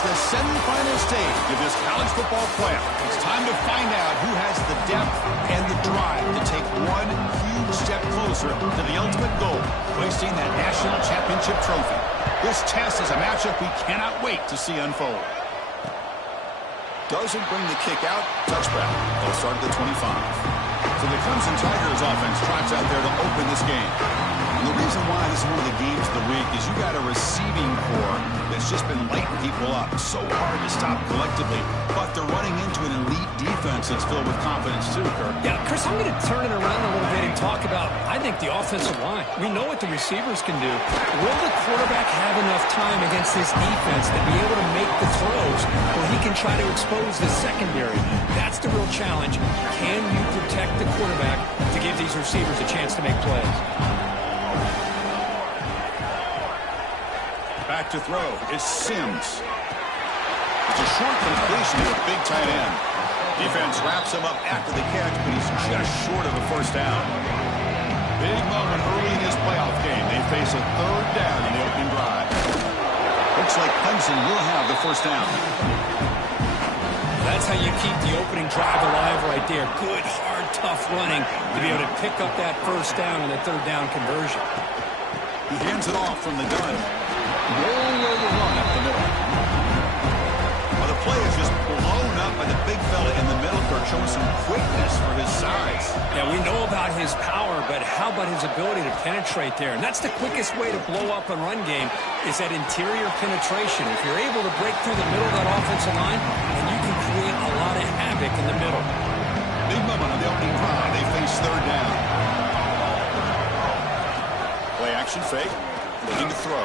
the semifinal stage of this college football playoff. It's time to find out who has the depth and the drive to take one huge step closer to the ultimate goal, hoisting that national championship trophy. This test is a matchup we cannot wait to see unfold. Doesn't bring the kick out. Touchback. They'll start at the 25. So the Clemson Tigers offense trots out there to open this game. And the reason why this is one of the games of the week is you got a receiving core that's just been lighting people up. So hard to stop collectively, but they're running into an elite defense that's filled with confidence too, Kirk. Yeah, Chris, I'm going to turn it around a little bit and talk about, I think, the offensive line. We know what the receivers can do. Will the quarterback have enough time against this defense to be able to make the throws where he can try to expose the secondary? That's the real challenge. Can you protect the quarterback to give these receivers a chance to make plays? Back to throw is Sims. It's a short completion to a big tight end. Defense wraps him up after the catch, but he's just short of a first down. Big moment early in this playoff game. They face a third down in the opening drive. Looks like Clemson will have the first down. That's how you keep the opening drive alive right there. Good, hard, tough running to be able to pick up that first down on the third down conversion. He hands it off from the gun. Nowhere to run up the middle. Well, the play is just blown up by the big fella in the middle, showing some quickness for his size. Yeah, we know about his power, but how about his ability to penetrate there? And that's the quickest way to blow up a run game is that interior penetration. If you're able to break through the middle of that offensive line, then you can create a lot of havoc in the middle. Big moment on the opening drive. They face third down. Play action fake. Looking to throw.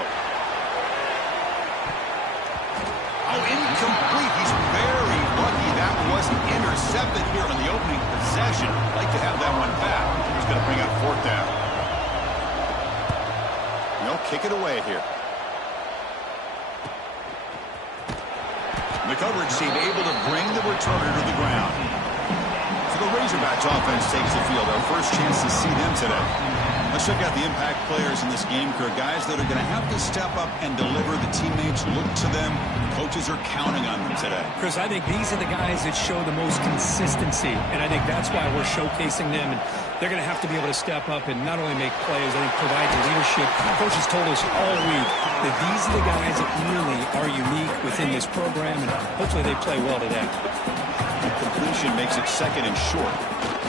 Oh, incomplete. He's very lucky that wasn't intercepted here on the opening possession. Like to have that one back. He's going to bring up fourth down. They'll kick it away here. The coverage team able to bring the returner to the ground. So the Razorbacks offense takes the field. Our first chance to see them today. Let's check out the impact players in this game, Kirk. Guys that are going to have to step up and deliver. The teammates look to them. Coaches are counting on them today. Chris, I think these are the guys that show the most consistency, and I think that's why we're showcasing them. And they're going to have to be able to step up and not only make plays, I think provide the leadership. Coaches told us all week that these are the guys that really are unique within this program, and hopefully they play well today. Completion makes it second and short.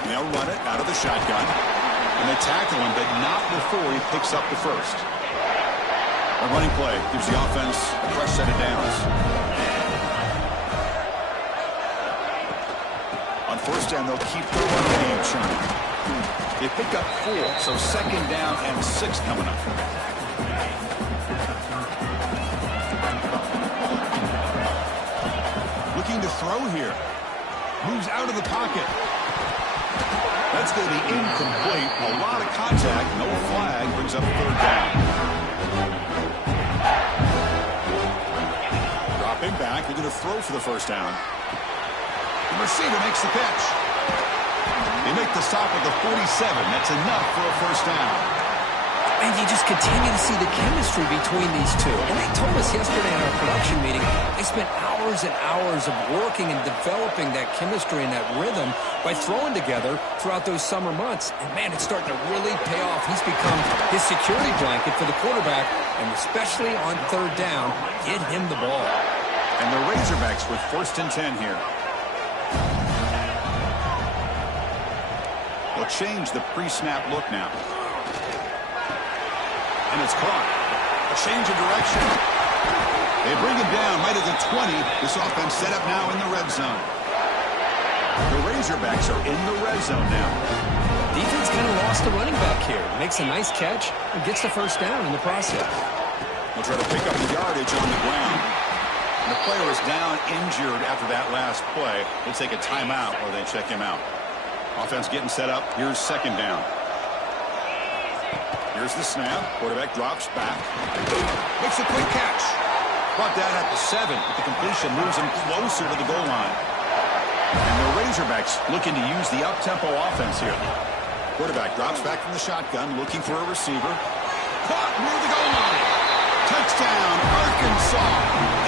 And they'll run it out of the shotgun. And they tackle him, but not before he picks up the first. A running play gives the offense a fresh set of downs. On first down, they'll keep the run game churning. They pick up 4, so second down and 6 coming up. Looking to throw here. Moves out of the pocket. That's going to be incomplete. A lot of contact. No flag. Brings up third down. Dropping back. They're going to throw for the first down. The receiver makes the catch. They make the stop at the 47. That's enough for a first down. And you just continue to see the chemistry between these two. And they told us yesterday in our production meeting, they spent hours and hours of working and developing that chemistry and that rhythm by throwing together throughout those summer months. And, man, it's starting to really pay off. He's become his security blanket for the quarterback, and especially on third down, get him the ball. And the Razorbacks with first and 10 here. They'll change the pre-snap look now. And it's caught. A change of direction. They bring him down right at the 20. This offense set up now in the red zone. The Razorbacks are in the red zone now. Defense kind of lost the running back here. Makes a nice catch and gets the first down in the process. They'll try to pick up the yardage on the ground. And the player is down injured after that last play. They take a timeout or they check him out. Offense getting set up. Here's second down. Here's the snap. Quarterback drops back. Makes a quick catch. Brought down at the 7. The completion moves him closer to the goal line. And the Razorbacks looking to use the up-tempo offense here. Quarterback drops back from the shotgun, looking for a receiver. Caught near the goal line. Touchdown, Arkansas,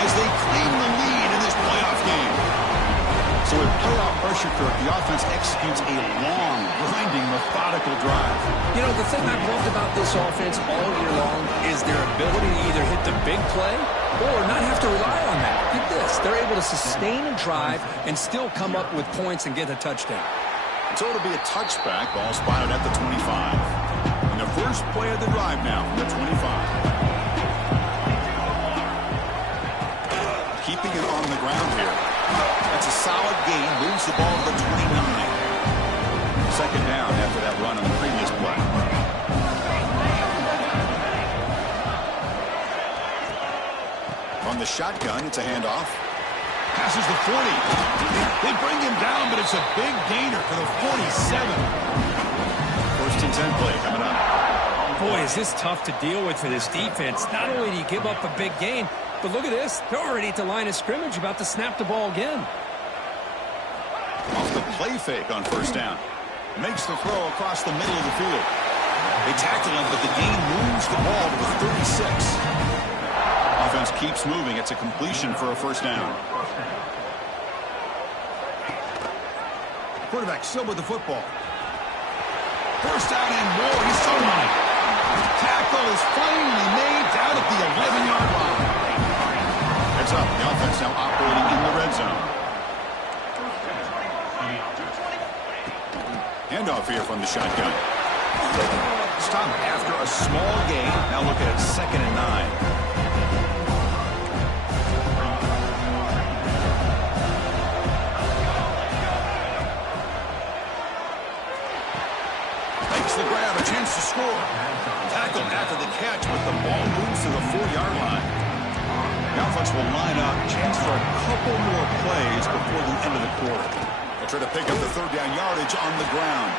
as they claim the pressure curve, the offense executes a long, grinding, methodical drive. You know, the thing I've loved about this offense all year long is their ability to either hit the big play or not have to rely on that. Get this. They're able to sustain a drive and still come up with points and get a touchdown. So it'll be a touchback. Ball spotted at the 25. And the first play of the drive now from the 25. Keeping it on the ground here. That's a solid gain. Moves the ball to the 29. Second down after that run on the previous play. From the shotgun, it's a handoff. Passes the 40. They bring him down, but it's a big gainer for the 47. First and 10 play coming up. Boy, is this tough to deal with for this defense. Not only do you give up a big gain, but look at this. They're already at the line of scrimmage, about to snap the ball again. Off the play fake on first down. Makes the throw across the middle of the field. They tackle him, but the gain moves the ball to the 36. Offense keeps moving. It's a completion for a first down. Quarterback still with the football. First down and more. He's still running. Tackle is finally made down at the 11-yard line. Heads up. The offense now operating in the red zone. Handoff here from the shotgun. Stop after a small gain. Now look at 2nd and 9. The grab, a chance to score. Tackled after the catch, but the ball moves to the 4-yard line. The offense will line up. Chance for a couple more plays before the end of the quarter. They'll try to pick up the 3rd down yardage on the ground.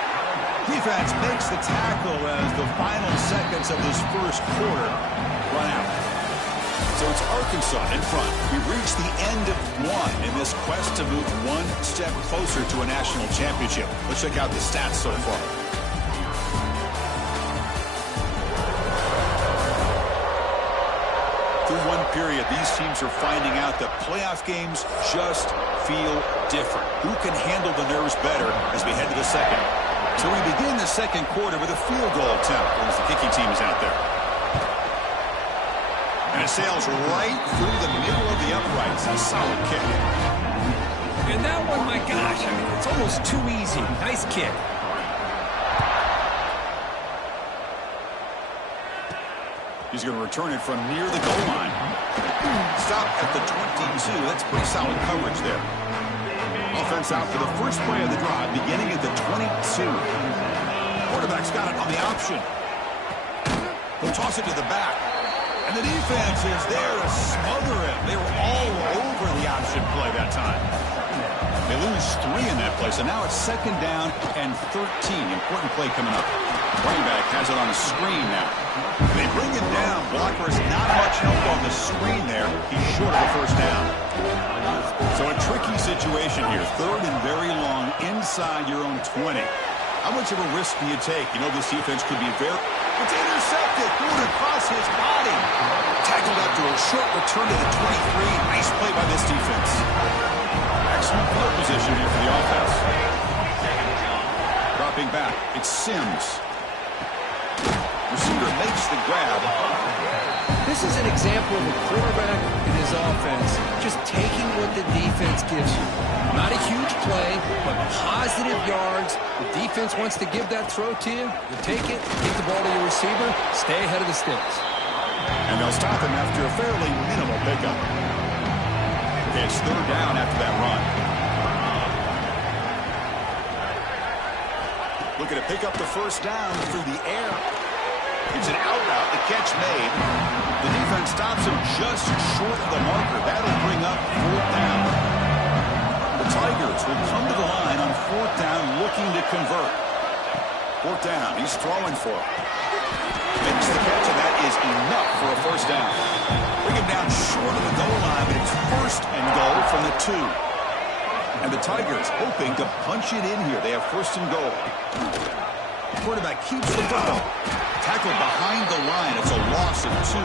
Defense makes the tackle as the final seconds of this first quarter run out. So it's Arkansas in front. We've reached the end of one in this quest to move one step closer to a national championship. Let's check out the stats so far. Through one period, these teams are finding out that playoff games just feel different. Who can handle the nerves better as we head to the second? So we begin the second quarter with a field goal attempt as the kicking team is out there. And it sails right through the middle of the uprights. A solid kick. And that one, my gosh, I mean, it's almost too easy. Nice kick. He's going to return it from near the goal line. Stop at the 22. That's pretty solid coverage there. Offense out for the first play of the drive, beginning at the 22. Quarterback's got it on the option. He'll toss it to the back. And the defense is there to smother him. They were all over the option play that time. They lose 3 in that play, so now it's 2nd down and 13. Important play coming up. Running back has it on a screen now. They bring him down. Blocker's not much help on the screen there. He's short of the first down. So a tricky situation here. 3rd and very long inside your own 20. How much of a risk do you take? You know this defense could be very... It's intercepted. Threw it across his body. Tackled after a short return to the 23. Nice play by this defense. Excellent field position here for the offense. Dropping back. It's Sims. Receiver makes the grab. This is an example of a quarterback and his offense just taking what the defense gives you. Not a huge play, but positive yards. The defense wants to give that throw to you. You take it, get the ball to your receiver, stay ahead of the sticks. And they'll stop him after a fairly minimal pickup. Okay, it's 3rd down after that run. Looking to pick up the first down through the air. It's an out route, the catch made. The defense stops him just short of the marker. That'll bring up 4th down. The Tigers will come to the line on 4th down looking to convert. 4th down, he's throwing for it. Makes the catch, and that is enough for a first down. Bring him down short of the goal line, but it's 1st and goal from the 2. And the Tigers hoping to punch it in here. They have 1st and goal. Quarterback keeps the football. Tackled behind the line. It's a loss of 2.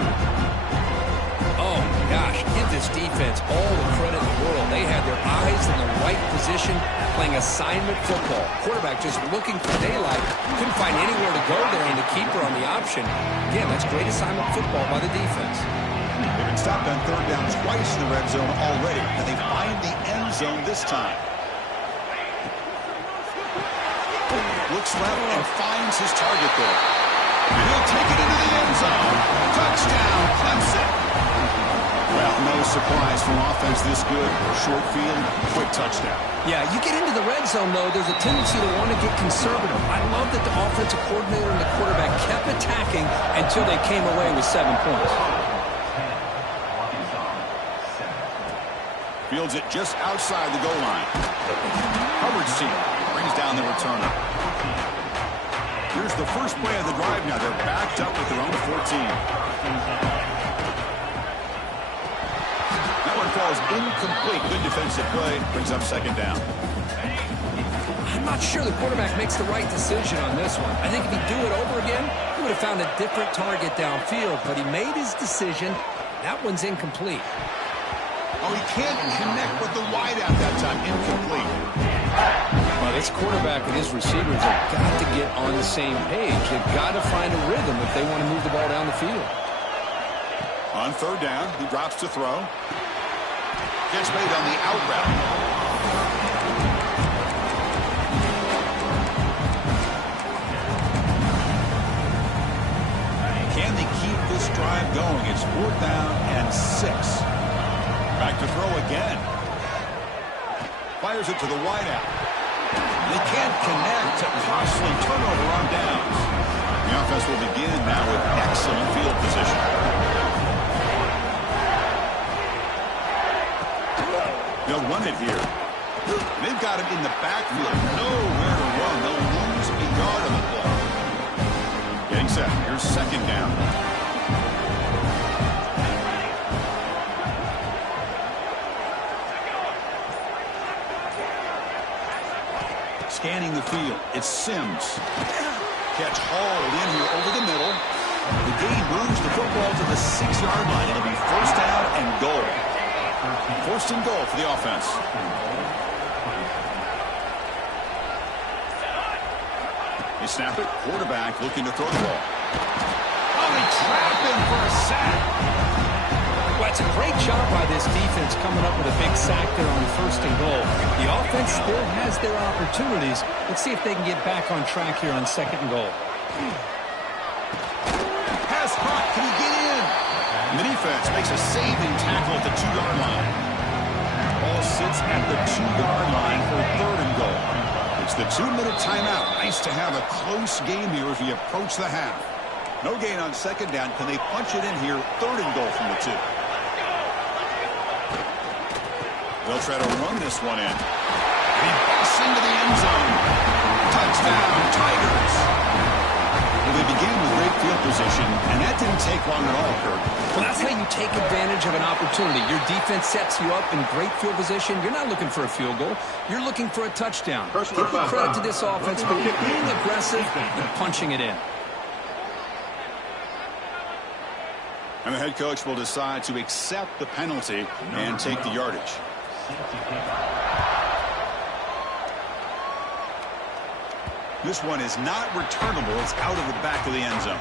Oh, gosh, give this defense all the credit in the world. They had their eyes in the right position, playing assignment football. Quarterback just looking for daylight. Couldn't find anywhere to go there, and the keeper on the option. Again, that's great assignment football by the defense. They've been stopped on third down twice in the red zone already, and they find the end zone this time. Looks left and finds his target there. And he'll take it into the end zone. Touchdown, Clemson. Well, no surprise from offense this good. Short field, quick touchdown. Yeah, you get into the red zone, though, there's a tendency to want to get conservative. I love that the offensive coordinator and the quarterback kept attacking until they came away with 7 points. Fields it just outside the goal line. Hubbard's team brings down the returner. Here's the first play of the drive now. They're backed up with their own 14. That one falls incomplete. Good defensive play. Brings up second down. I'm not sure the quarterback makes the right decision on this one. I think if he'd do it over again, he would have found a different target downfield. But he made his decision. That one's incomplete. Oh, he can't connect with the wideout that time. Incomplete. Well, this quarterback and his receivers have got to get on the same page. They've got to find a rhythm if they want to move the ball down the field. On third down, he drops to throw. Gets made on the out route. Can they keep this drive going? It's 4th down and 6. Back to throw again. Fires it to the wideout. They can't connect. A costly turnover on downs. The offense will begin now with excellent field position. They'll run it here. They've got him in the backfield. Nowhere to run. They'll lose a yard on the play. Getting set. Here's second down. Scanning the field. It's Sims. Catch hauled in here over the middle. The gain moves the football to the 6-yard line. It'll be first down and goal. First and goal for the offense. They snap it. Quarterback looking to throw the ball. Oh, they trap him for a sack. Well, it's a great job by this defense coming up with a big sack there on first and goal. The offense still has their opportunities. Let's see if they can get back on track here on second and goal. Pass caught. Can he get in? And the defense makes a saving tackle at the 2-yard line. Ball sits at the 2-yard line for third and goal. It's the 2-minute timeout. Nice to have a close game here as we approach the half. No gain on second down. Can they punch it in here? Third and goal from the 2. They'll try to run this one in. He busts into the end zone. Touchdown, Tigers. Well, they began with great field position, and that didn't take long at all, Kurt. Well, that's how you take advantage of an opportunity. Your defense sets you up in great field position. You're not looking for a field goal. You're looking for a touchdown. Give the credit to this offense for being aggressive and punching it in. And the head coach will decide to accept the penalty and take the yardage. This one is not returnable. It's out of the back of the end zone.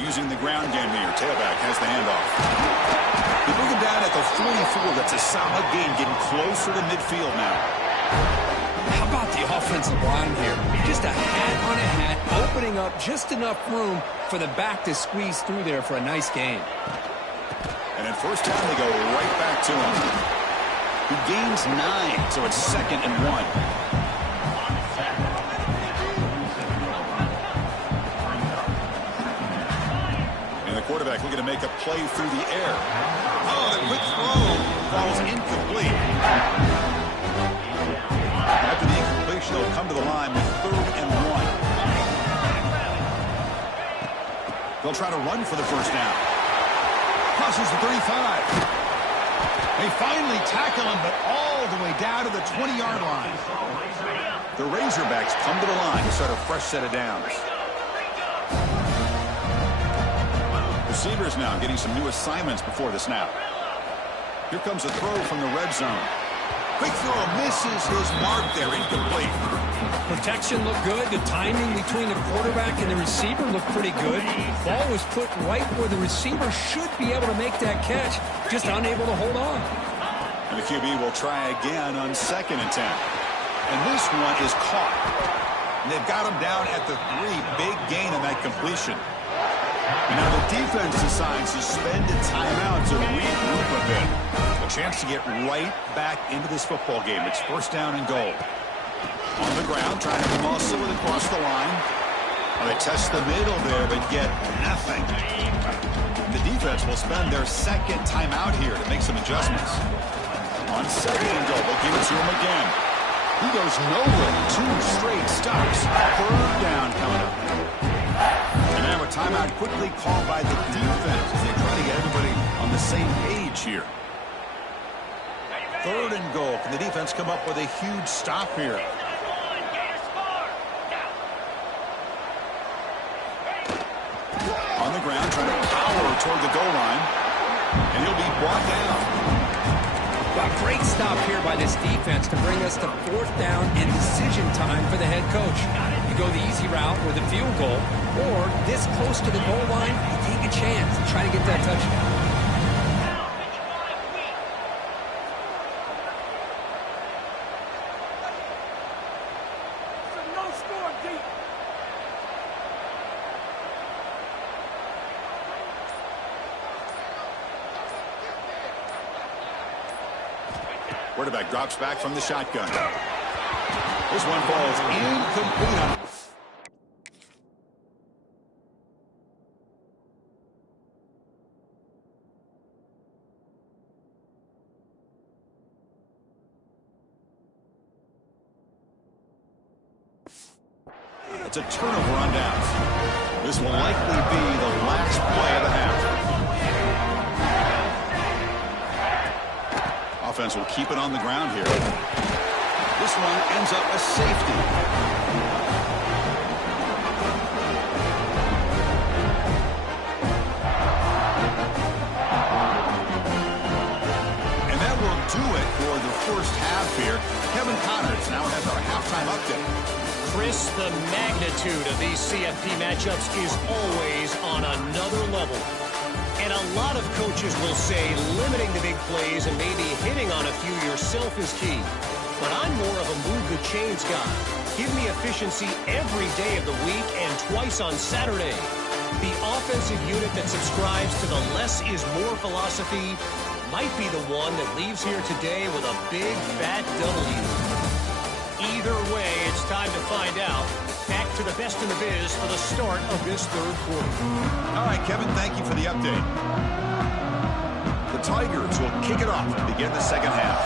Using the ground game here. Tailback has the handoff. They bring him down at the 44. That's a solid gain, getting closer to midfield now. How about the offensive line here? Just a hat on a hat, opening up just enough room for the back to squeeze through there for a nice gain. And at first down, they go right back to him. He gains 9, so it's 2nd and 1. And the quarterback looking to make a play through the air. Oh, the quick throw falls incomplete. After the incompletion, they'll come to the line with 3rd and 1. They'll try to run for the first down. Crosses the 35. They finally tackle him, but all the way down to the 20-yard line. The Razorbacks come to the line to start a fresh set of downs. Receivers now getting some new assignments before the snap. Here comes a throw from the red zone. Quick throw misses his mark there, incomplete. Protection looked good. The timing between the quarterback and the receiver looked pretty good. Ball was put right where the receiver should be able to make that catch, just unable to hold on. And the QB will try again on 2nd and 10. And this one is caught. And they've got him down at the 3. Big gain on that completion. And now the defense decides to spend a timeout to regroup a bit. A chance to get right back into this football game. It's 1st down and goal. On the ground, trying to muscle it across the line. Well, they test the middle there, but get nothing. The defense will spend their 2nd timeout here to make some adjustments. On 2nd and goal, they'll give it to him again. He goes nowhere. 2 straight stops. 3rd down coming up. And now a timeout quickly called by the defense as they try to get everybody on the same page here. 3rd and goal. Can the defense come up with a huge stop here? On the ground, trying to power toward the goal line. And he'll be brought down. A great stop here by this defense to bring us to 4th down and decision time for the head coach. You go the easy route with a field goal, or this close to the goal line, you take a chance and try to get that touchdown. Quarterback drops back from the shotgun. This one falls incomplete. It's a turnover on downs. This will likely be the last play of the half. Offense will keep it on the ground here. This one ends up a safety. And that will do it for the 1st half here. Kevin Connors now has our halftime update. Chris, the magnitude of these CFP matchups is always on another level. And a lot of coaches will say limiting the big plays and maybe hitting on a few yourself is key. But I'm more of a move the chains guy. Give me efficiency every day of the week and twice on Saturday. The offensive unit that subscribes to the less is more philosophy might be the one that leaves here today with a big fat W. Either way, it's time to find out. Back to the best in the biz for the start of this 3rd quarter. All right, Kevin, thank you for the update. The Tigers will kick it off to begin the 2nd half.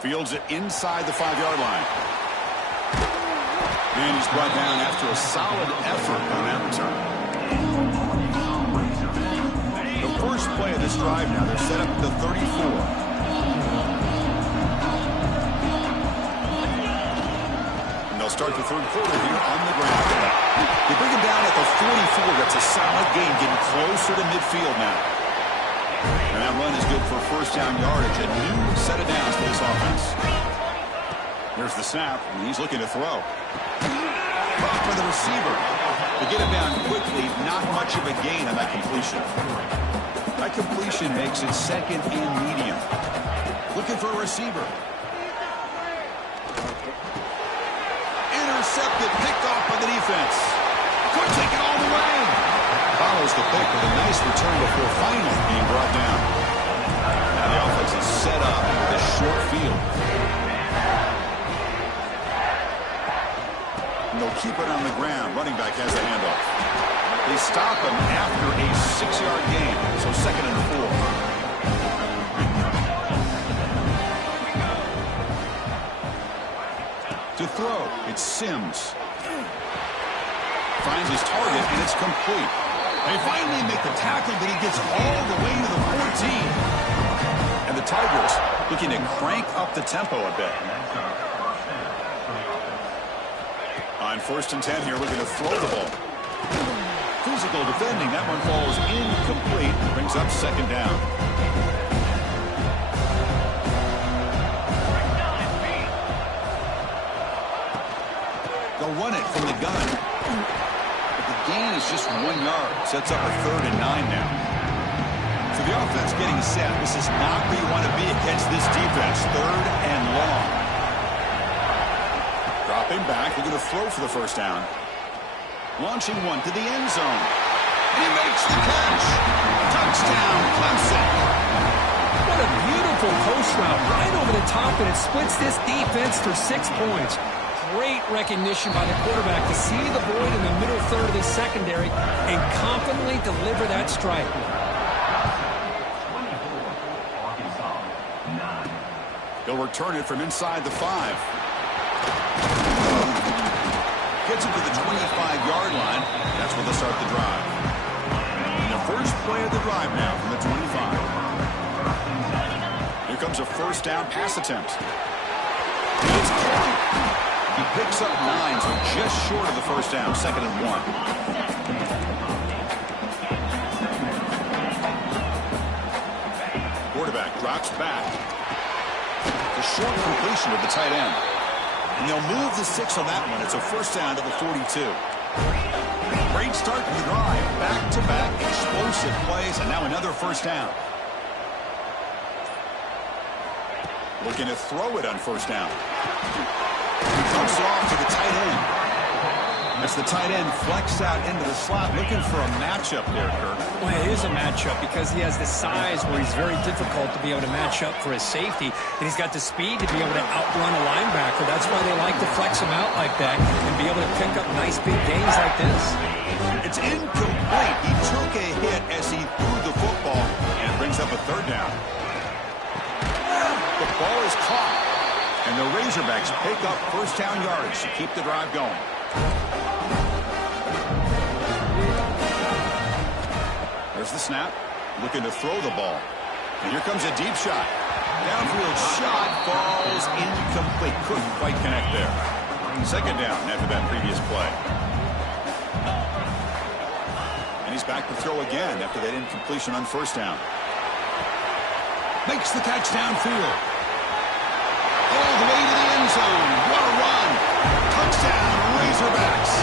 Fields it inside the 5-yard line. And he's brought down after a solid effort on that return. The first play of this drive now, they're set up at the 34. Start the 3rd quarter here on the ground. They bring him down at the 44. That's a solid gain, getting closer to midfield now. And that run is good for 1st down yardage. A new set of downs for this offense. Here's the snap, and he's looking to throw. Caught for the receiver. To get him down quickly, not much of a gain on that completion. That completion makes it 2nd and medium. Looking for a receiver. Intercepted, picked off by the defense. Could take it all the way. Follows the pick with a nice return before finally being brought down. Now the offense is set up with a short field. And they'll keep it on the ground. Running back has the handoff. They stop him after a 6-yard gain, so 2nd and 4. To throw, it's Sims. Finds his target, and it's complete. They finally make the tackle, but he gets all the way to the 14. And the Tigers looking to crank up the tempo a bit. On 1st and 10 here, we're going to throw the ball. Physical defending. That one falls incomplete. Brings up 2nd down. They'll run it from the gun. But the gain is just 1 yard. Sets up a 3rd and 9 now. So the offense getting set. This is not where you want to be against this defense. 3rd and long. Dropping back. They're going to throw for the 1st down. Launching one to the end zone. And he makes the catch. Touchdown, Clemson. What a beautiful post route right over the top, and it splits this defense for 6 points. Great recognition by the quarterback to see the void in the middle third of the secondary and confidently deliver that strike. He'll return it from inside the 5. Gets it to the 25-yard line. That's where they'll start the drive. And the first play of the drive now from the 25. Here comes a 1st down pass attempt. It's caught. He picks up 9, so just short of the 1st down, 2nd and 1. Quarterback drops back. The short completion of the tight end. And they'll move the 6 on that one. It's a 1st down to the 42. Great start to the drive. Back-to-back explosive plays, and now another 1st down. Looking to throw it on 1st down. He dumps it off to the tight end. As the tight end flexed out into the slot, looking for a matchup there, Kirk. Well, it is a matchup because he has the size where he's very difficult to be able to match up for his safety, and he's got the speed to be able to outrun a linebacker. That's why they like to flex him out like that and be able to pick up nice big gains like this. It's incomplete. He took a hit as he threw the football, and it brings up a 3rd down. The ball is caught, and the Razorbacks pick up 1st down yardage to keep the drive going. There's the snap. Looking to throw the ball. And here comes a deep shot. Downfield shot falls incomplete. Couldn't quite connect there. 2nd down after that previous play. And he's back to throw again after that incompletion on 1st down. Makes the catch downfield. All the way to the end zone. What a run. Touchdown, Razorbacks.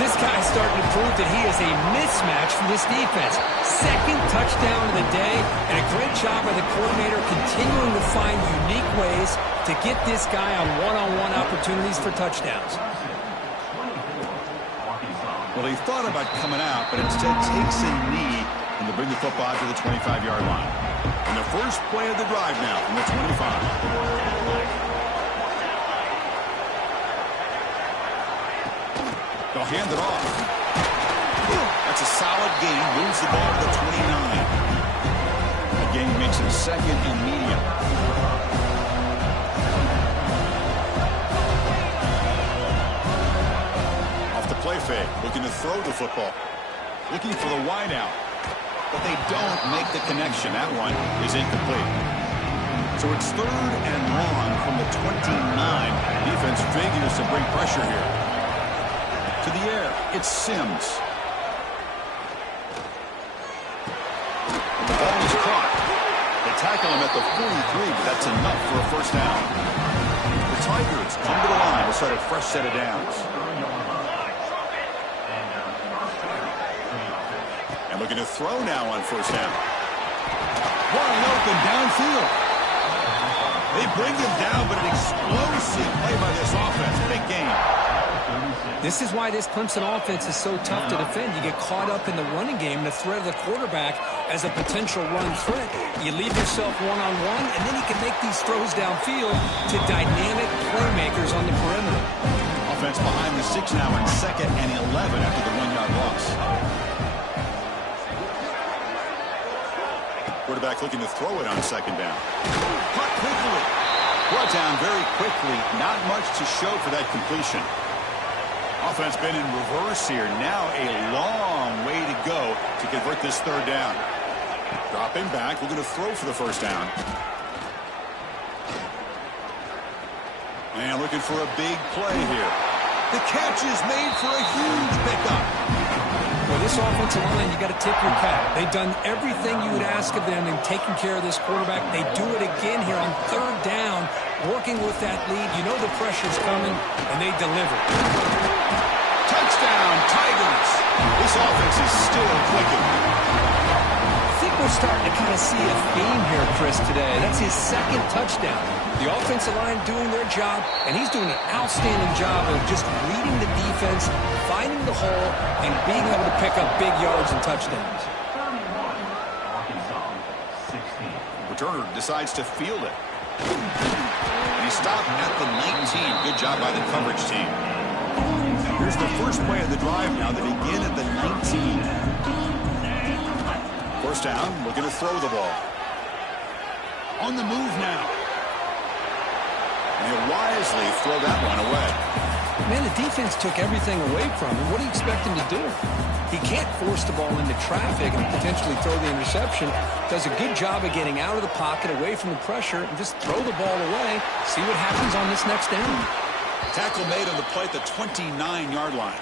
This guy's starting to prove that he is a mismatch for this defense. 2nd touchdown of the day, and a great job by the coordinator continuing to find unique ways to get this guy on one-on-one opportunities for touchdowns. Well, he thought about coming out, but instead takes a knee and to bring the football to the 25-yard line. And the first play of the drive now from the 25. They'll hand it off. That's a solid gain. Moves the ball to the 29. The gain makes it 2nd and medium. Off the play fake. Looking to throw the football. Looking for the wide out. But they don't make the connection. That one is incomplete. So it's 3rd and long from the 29. Defense figures to bring pressure here. To the air, it's Sims. The ball is caught. They tackle him at the 43, but that's enough for a 1st down. The Tigers come to the line to start a fresh set of downs. And looking to throw now on 1st down. Wide open downfield. They bring him down, but an explosive play by this offense. Big game. This is why this Clemson offense is so tough to defend. You get caught up in the running game, the threat of the quarterback as a potential run threat. You leave yourself one-on-one, and then you can make these throws downfield to dynamic playmakers on the perimeter. Offense behind the 6 now in 2nd and 11 after the 1-yard loss. Quarterback looking to throw it on 2nd down. Caught quickly. Brought down very quickly. Not much to show for that completion. Offense been in reverse here. Now a long way to go to convert this 3rd down. Dropping back, we're going to throw for the first down. And looking for a big play here. The catch is made for a huge pickup. Well, this offensive line, you got to tip your cap. They've done everything you would ask of them in taking care of this quarterback. They do it again here on third down, working with that lead. You know the pressure's coming, and they deliver. Touchdown, Tigers. This offense is still clicking. I think we're starting to kind of see a theme here, Chris, today. That's his second touchdown. The offensive line doing their job, and he's doing an outstanding job of just reading the defense, finding the hole, and being able to pick up big yards and touchdowns. Returner decides to field it. And he stopped at the 19. Good job by the coverage team. Here's the first play of the drive now. They begin at the 19. First down, looking to throw the ball. On the move now. And he'll wisely throw that one away. Man, the defense took everything away from him. What do you expect him to do? He can't force the ball into traffic and potentially throw the interception. Does a good job of getting out of the pocket, away from the pressure, and just throw the ball away. See what happens on this next down. Tackle made on the play at the 29-yard line.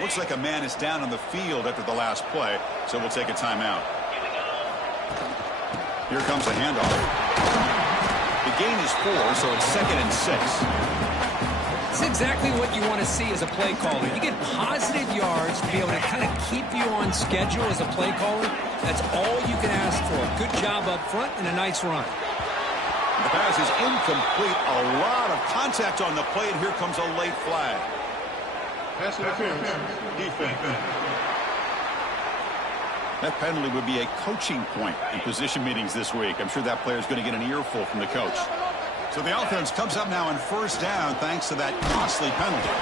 Looks like a man is down on the field after the last play, so we'll take a timeout. Here comes a handoff. The gain is 4, so it's 2nd and 6. It's exactly what you want to see as a play caller. You get positive yards to be able to kind of keep you on schedule as a play caller. That's all you can ask for. Good job up front and a nice run. The pass is incomplete. A lot of contact on the play, and here comes a late flag. Pass interference. Defense. That penalty would be a coaching point in position meetings this week. I'm sure that player is going to get an earful from the coach. So the offense comes up now on first down thanks to that costly penalty.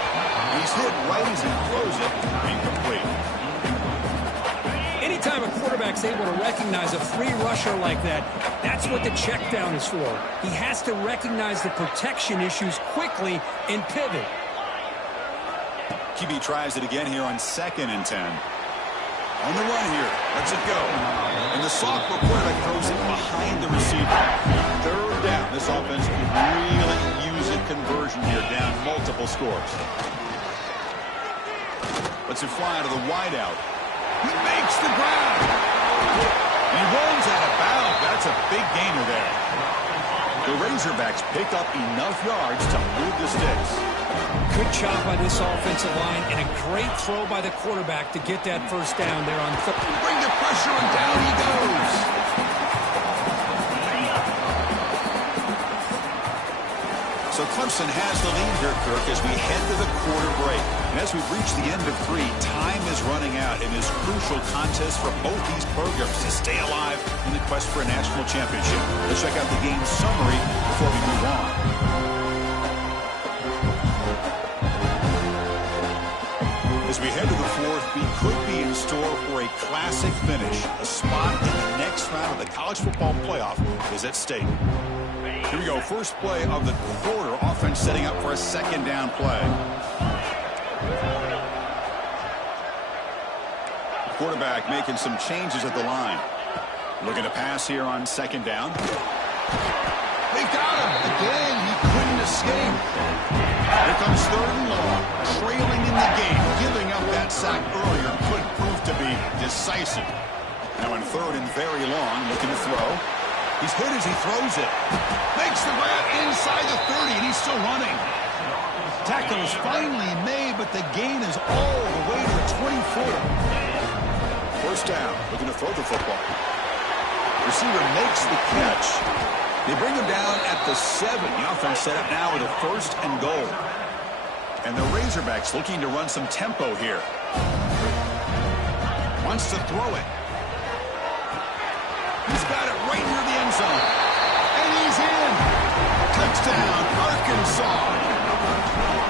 He's hit right as he throws it. Incomplete. Anytime a quarterback's able to recognize a free rusher like that, that's what the check down is for. He has to recognize the protection issues quickly and pivot. QB tries it again here on 2nd and 10. On the run here. Lets it go. And the sophomore quarterback throws it behind the receiver. Third down. This offense could really use a conversion here, down multiple scores. Lets it fly to the wideout. He makes the grab. He runs out of bounds. That's a big gainer there. The Razorbacks pick up enough yards to move the sticks. Good job by this offensive line and a great throw by the quarterback to get that first down there on third. Bring the pressure and down he goes. So Clemson has the lead here, Kirk, as we head to the quarter break. And as we've reached the end of 3, time is running out in this crucial contest for both these programs to stay alive in the quest for a national championship. Let's check out the game summary before we move on. As we head to the 4th, we could be in store for a classic finish. A spot in the next round of the college football playoff is at stake. Here we go. First play of the quarter. Offense setting up for a 2nd down play. The quarterback making some changes at the line. Looking to pass here on 2nd down. They got him. Again, he couldn't escape. Here comes 3rd and long. Trailing in the game. Giving up that sack earlier could prove to be decisive. Now in 3rd and very long. Looking to throw. He's hit as he throws it. Makes the grab inside the 30, and he's still running. Tackle is finally made, but the gain is all the way to the 24. First down, looking to throw the football. Receiver makes the catch. They bring him down at the 7. The offense set up now with a 1st and goal. And the Razorbacks looking to run some tempo here. Wants to throw it. He's got it right near the end zone. And he's in. Touchdown, Arkansas.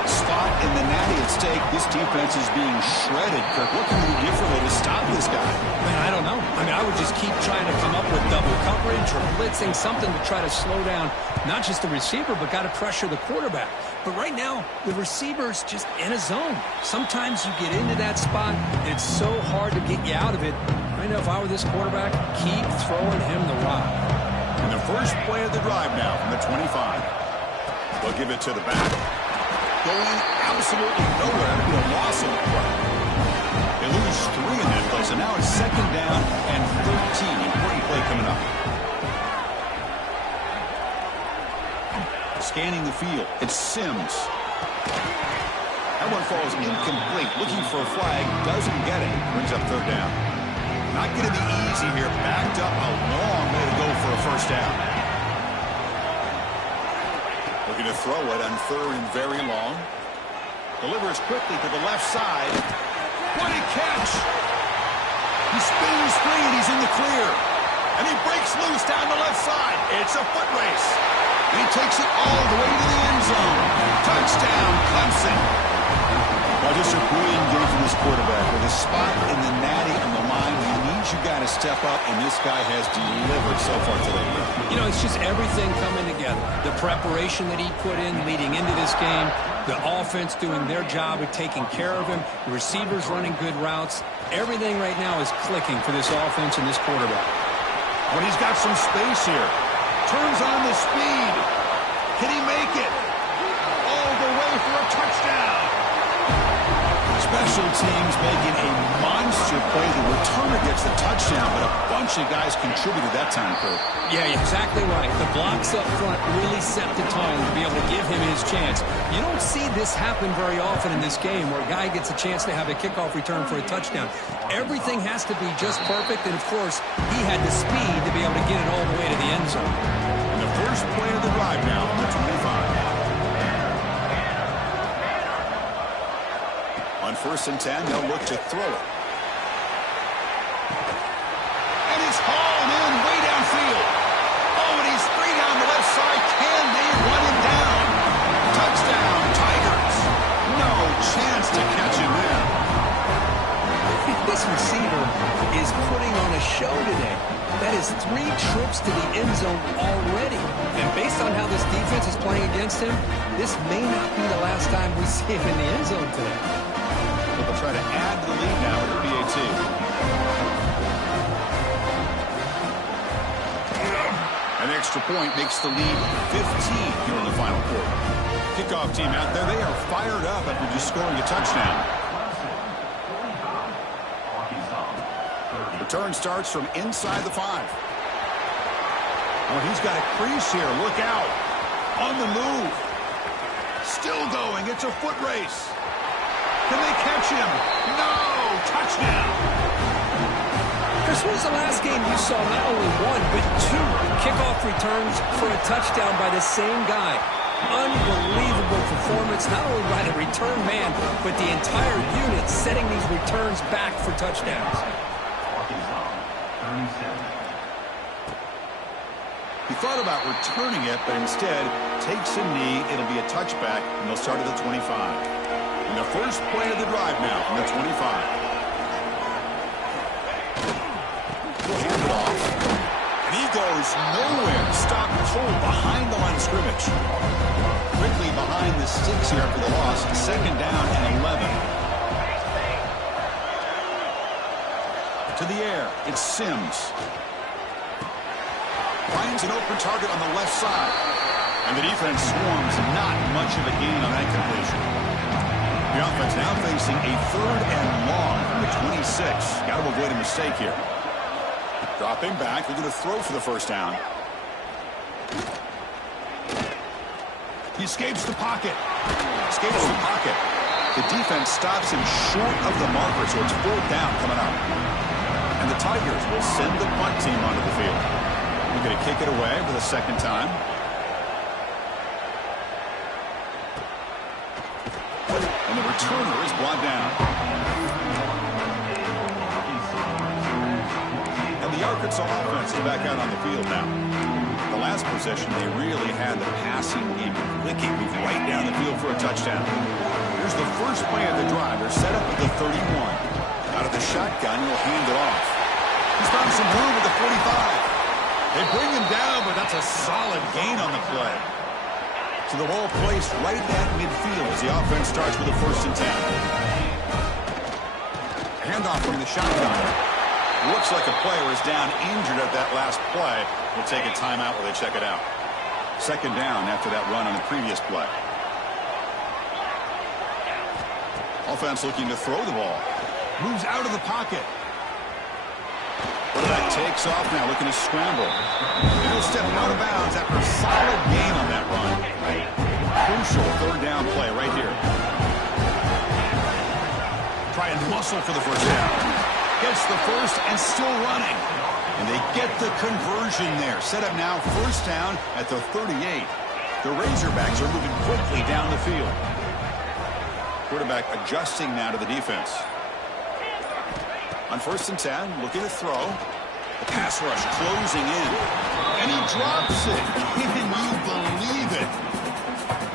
Spot in the natty at stake. This defense is being shredded. Kirk, what can we do differently to stop this guy? Man, I don't know. I mean, I would just keep trying to come up with double coverage or blitzing, something to try to slow down not just the receiver, but got to pressure the quarterback. But right now, the receiver's just in a zone. Sometimes you get into that spot, and it's so hard to get you out of it. I know if I were this quarterback, keep throwing him the rock. And the first play of the drive now from the 25. They'll give it to the back. Going absolutely nowhere. It'll be a loss of the play. They lose 3 in that play, so now it's second down and 13. Important play coming up. Scanning the field. It's Sims. That one falls incomplete. Looking for a flag. Doesn't get it. Brings up third down. Not going to be easy here. Backed up a long way to go for a first down. Looking to throw it on third and very long. Delivers quickly to the left side. What a catch! He spins free and he's in the clear. And he breaks loose down the left side. It's a foot race. And he takes it all the way to the end zone. Touchdown, Clemson. Well, just a brilliant game from this quarterback. With a spot in the natty on the line, he needs you guys to step up, and this guy has delivered so far today. You know, it's just everything coming together. The preparation that he put in leading into this game, the offense doing their job of taking care of him, the receivers running good routes. Everything right now is clicking for this offense and this quarterback. But he's got some space here. Turns on the speed. Can he make it? All the way for a touchdown. Special teams making a monster play. The returner gets the touchdown, but a bunch of guys contributed that time, Kurt. Yeah, exactly right. The blocks up front really set the tone to be able to give him his chance. You don't see this happen very often in this game where a guy gets a chance to have a kickoff return for a touchdown. Everything has to be just perfect, and of course, he had the speed to be able to get it all the way to the end zone. And the first play of the drive now from the 25. On 1st and 10, they'll look to throw it. And it's hauled in way downfield. Oh, and he's free down the left side. Can they run him down? Touchdown, Tigers. No chance to catch him there. This receiver is putting on a show today. That is 3 trips to the end zone already. And based on how this defense is playing against him, this may not be the last time we see him in the end zone today. They'll try to add to the lead now with the PAT. An extra point makes the lead 15 here in the final quarter. Kickoff team out there. They are fired up after just scoring a touchdown. Return starts from inside the 5. Oh, he's got a crease here. Look out. On the move. Still going. It's a foot race. Can they catch him? No! Touchdown! Chris, when was the last game you saw not only 1, but 2 kickoff returns for a touchdown by the same guy? Unbelievable performance, not only by the return man, but the entire unit setting these returns back for touchdowns. He thought about returning it, but instead takes a knee. It'll be a touchback, and they'll start at the 25. And the first play of the drive now from the 25. He'll hand it off. And he goes nowhere. Stopped cold behind the line of scrimmage. Quickly behind the sticks here after the loss. Second down and 11. To the air. It's Sims. Finds an open target on the left side. And the defense swarms. Not much of a gain on that completion. The offense now facing a 3rd and long from the 26. Got to avoid a mistake here. Dropping back. They're going to throw for the first down. He escapes the pocket. Escapes the pocket. The defense stops him short of the marker, so it's 4th down coming up. And the Tigers will send the punt team onto the field. They're going to kick it away for the second time. And the returner is brought down. And the Arkansas offense is back out on the field now. The last possession, they really had the passing game clicking, move right down the field for a touchdown. Here's the first play of the drive. They're set up with the 31. Out of the shotgun, he'll hand it off. He's found some room with the 45. They bring him down, but that's a solid gain on the play. So the ball placed right at midfield as the offense starts with a 1st and 10. Handoff from the shotgun. Looks like a player is down injured at that last play. We'll take a timeout while they check it out. Second down after that run on the previous play. Offense looking to throw the ball. Moves out of the pocket. That takes off now, looking to scramble. And he'll step out of bounds after a solid gain on that run. Crucial third down play right here. Try and muscle for the first down. Gets the first and still running. And they get the conversion there. Set up now, first down at the 38. The Razorbacks are moving quickly down the field. Quarterback adjusting now to the defense. On first and 10, looking to throw. The pass rush closing in. And he drops it. Can you believe it?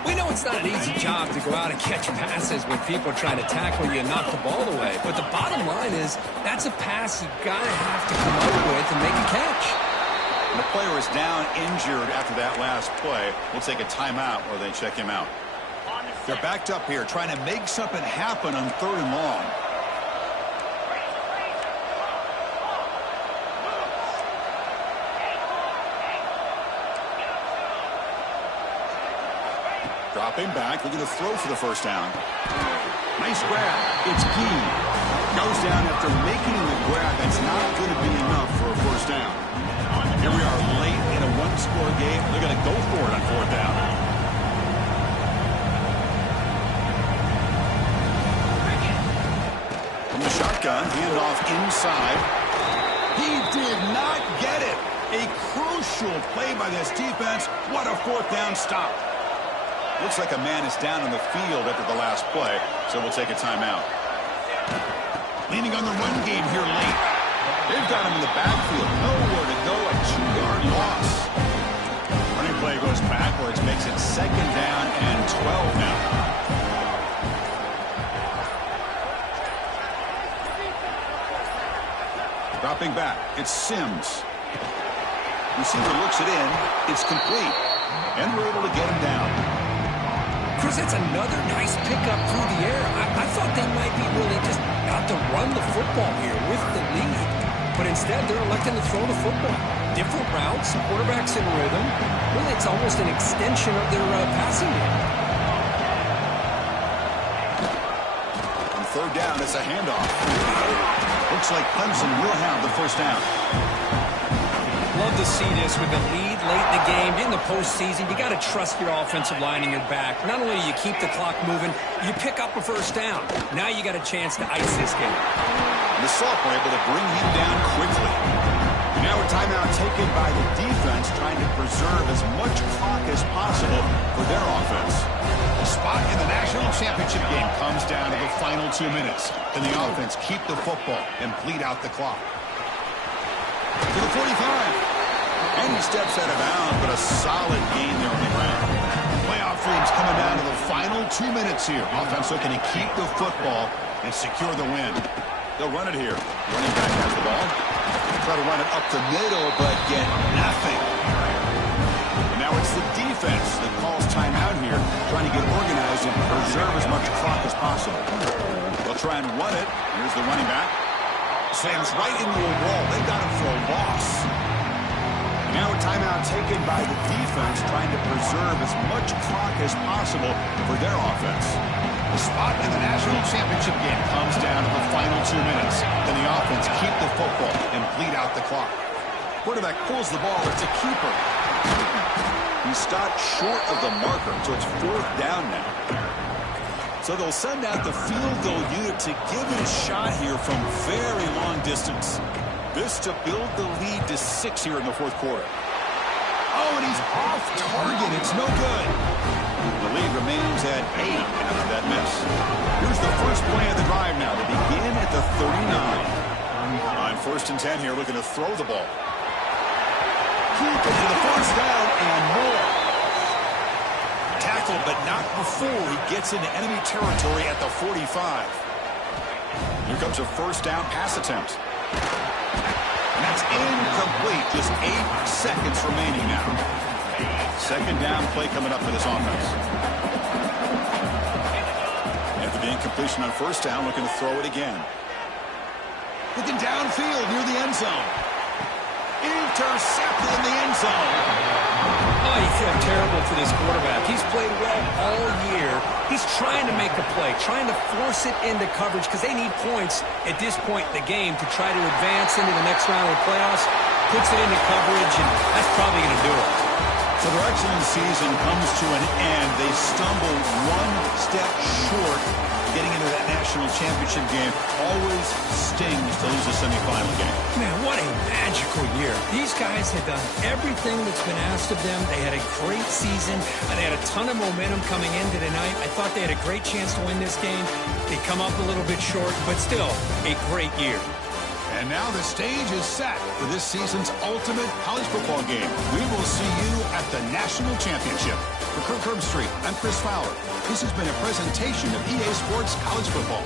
We know it's not an easy job to go out and catch passes when people are trying to tackle you and knock the ball away. But the bottom line is that's a pass you got to have to come up with and make a catch. And the player is down injured after that last play. We'll take a timeout while they check him out. They're backed up here trying to make something happen on third and long. Dropping back, looking to throw for the first down. Nice grab. It's key. Goes down after making the grab. That's not going to be enough for a first down. Here we are late in a one-score game. They're going to go for it on fourth down. From the shotgun, handoff inside. He did not get it. A crucial play by this defense. What a fourth down stop. Looks like a man is down on the field after the last play, so we'll take a timeout. Leaning on the run game here late. They've got him in the backfield. Nowhere to go, a 2-yard loss. Running play goes backwards, makes it second down and 12 now. Dropping back, it's Sims. Receiver looks it in, it's complete, and we're able to get him down. Chris, that's another nice pickup through the air. I thought they might be really just out to run the football here with the lead. But instead, they're electing to throw the football. Different routes, quarterbacks in rhythm. Really, it's almost an extension of their passing game. On third down, it's a handoff. Looks like Clemson will have the first down. Love to see this with the lead late in the game. In the postseason, you got to trust your offensive line in your back. Not only do you keep the clock moving, you pick up a first down. Now you got a chance to ice this game. The Sophomore able to bring him down quickly. Now a timeout taken by the defense, trying to preserve as much clock as possible for their offense. The spot in the national championship game comes down to the final 2 minutes. Can the offense keep the football and bleed out the clock? To the 45. And he steps out of bounds, but a solid gain there on the ground. Playoff dreams coming down to the final 2 minutes here. Offense looking to keep the football and secure the win. They'll run it here. Running back has the ball. Try to run it up the middle, but get nothing. And now it's the defense that calls timeout here, trying to get organized and preserve as much clock as possible. They'll try and run it. Here's the running back. Slams right into a wall. They got him for a loss. Now a timeout taken by the defense, trying to preserve as much clock as possible for their offense. The spot in the national championship game comes down to the final 2 minutes. Can the offense keep the football and bleed out the clock? Quarterback pulls the ball. It's a keeper. He stopped short of the marker, so it's fourth down now. So they'll send out the field goal unit to give it a shot here from very long distance. This to build the lead to 6 here in the fourth quarter. Oh, and he's off target. It's no good. The lead remains at 8 after that miss. Here's the first play of the drive now. They begin at the 39. On first and 10 here, looking to throw the ball. Keep it for the first down and more. Tackled, but not before he gets into enemy territory at the 45. Here comes a first down pass attempt. And that's incomplete. Just 8 seconds remaining now. Second down play coming up for this offense. After the incompletion on first down, looking to throw it again. Looking downfield near the end zone. Intercepted in the end zone. Oh, you feel terrible for this quarterback. He's played well all year. He's trying to make a play, trying to force it into coverage because they need points at this point in the game to try to advance into the next round of the playoffs. Puts it into coverage, and that's probably going to do it. So their excellent season comes to an end. They stumble one step short getting into that national championship game. Always stings to lose a semifinal game. Man, what a magical year. These guys had done everything that's been asked of them. They had a great season. They had a ton of momentum coming into tonight. I thought they had a great chance to win this game. They come up a little bit short, but still a great year. And now the stage is set for this season's ultimate college football game. We will see you at the national championship. For Kirk Herbstreit, I'm Chris Fowler. This has been a presentation of EA Sports College Football.